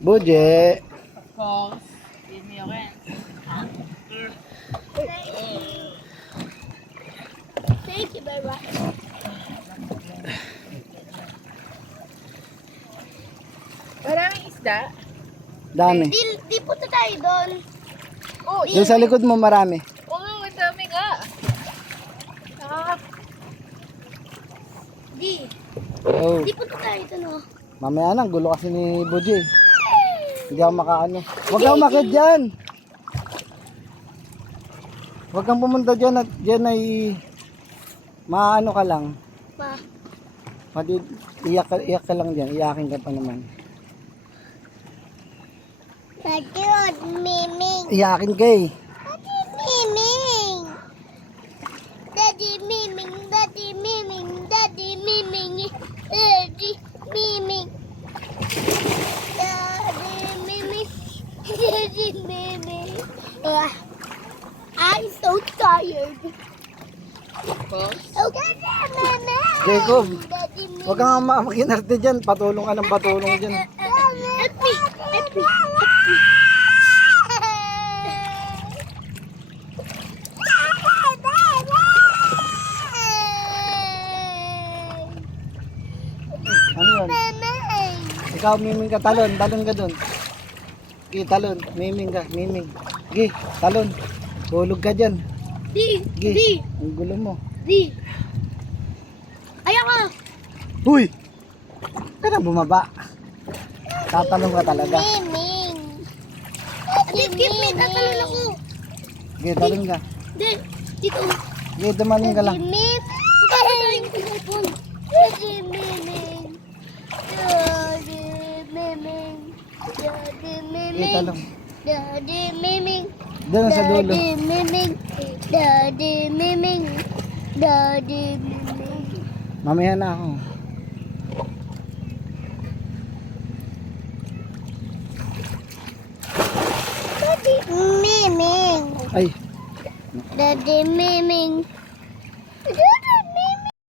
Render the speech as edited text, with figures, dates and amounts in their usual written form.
Buje. Of course. Give me your hand. Thank you very much. Maraming isda. Dami. Di punta tayo doon. Oh, Yung sa likod mo marami. Oo, ang dami nga. Ah, Di. Oh. Di punta tayo doon, oh. Mamaya nang gulo kasi ni Buje. Hindi ako makaano. Huwag kang umakyat dyan. Huwag kang pumunta dyan at dyan ay maano ka lang. Ma. Iyak ka lang dyan. Iyakin ka pa naman. Daddy, Miming. Iyakin ka eh. Daddy, Miming. Daddy, Miming. Daddy, Miming. Daddy, Miming. Daddy, Miming. Daddy, Miming. Daddy, Miming. I'm so tired. of course. Okay, Mama. Jacob, Daddy, Miming. huwag kang makinarte dyan. Patulong ka ng patulong dyan. Help me. Help me. Ano yun? Ikaw, miming ka. Talon. Talon ka dun. Gi, talon. Miming ka. Miming. Gi, talon. Tulog ka dyan. Di. Gi, Di. ang gulo mo. Di. Ayaw ka. Huy! Kaya bumaba. Tatalon ka talaga. Miming. Di, give me. Tatalon ako. Gi, talon ka. Di. Dito. Gi, tumalon ka lang. Miming. Tatalon ko yung iPhone. Daddy, Miming. Daddy, Miming. Daddy, Gi, Miming. talon. Daddy, Miming. Doon sa dulo. Daddy, Miming. Daddy, Miming. Daddy, Miming. Mamaya na ako. Daddy, Miming. Ay, Daddy, Miming.